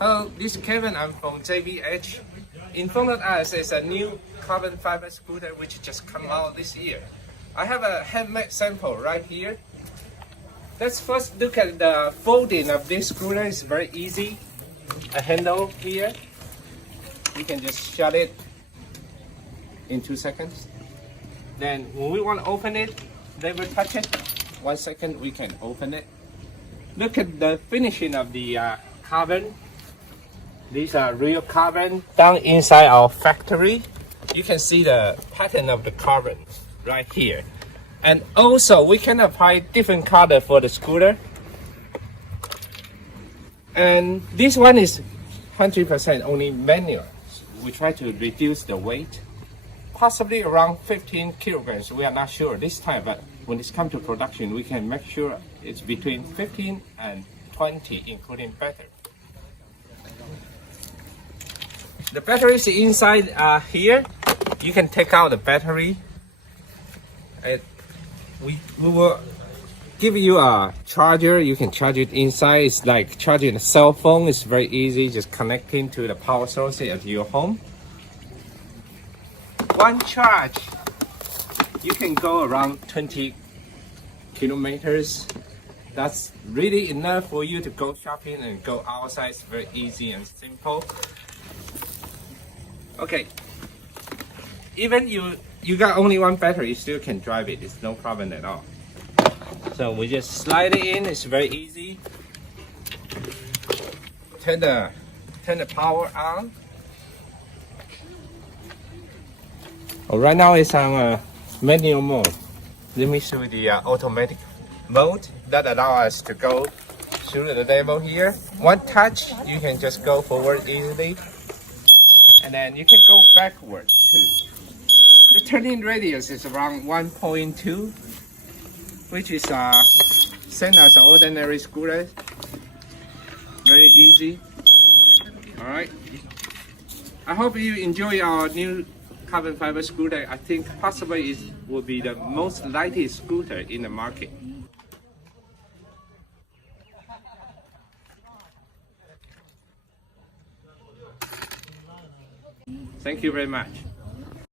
Hello, this is Kevin. I'm from JBH. In front of us is a new carbon fiber scooter which just come out this year. I have a handmade sample right here. Let's first look at the folding of this scooter. It's very easy. A handle here. You can just shut it in 2 seconds. Then when we want to open it, never touch it. 1 second, we can open it. Look at the finishing of the carbon. These are real carbon down inside our factory. You can see the pattern of the carbon right here. And also we can apply different color for the scooter. And this one is 100% only manual. We try to reduce the weight, possibly around 15 kilograms. We are not sure this time, but when it's come to production, we can make sure it's between 15 and 20, including battery. The battery is inside here. You can take out the battery. We will give you a charger. You can charge it inside. It's like charging a cell phone. It's very easy, just connecting to the power source at your home. One charge, you can go around 20 kilometers. That's really enough for you to go shopping and go outside. It's very easy and simple. Okay, even you got only one battery, you still can drive it. It's no problem at all. So we just slide it in. It's very easy. Turn the power on. Oh, right now it's on manual mode. Let me show you the automatic mode that allows us to go through the level here. One touch, you can just go forward easily. And then you can go backward too. The turning radius is around 1.2, which is same as an ordinary scooter. Very easy. Alright. I hope you enjoy our new carbon fiber scooter. I think possibly it will be the most lightest scooter in the market. Thank you very much.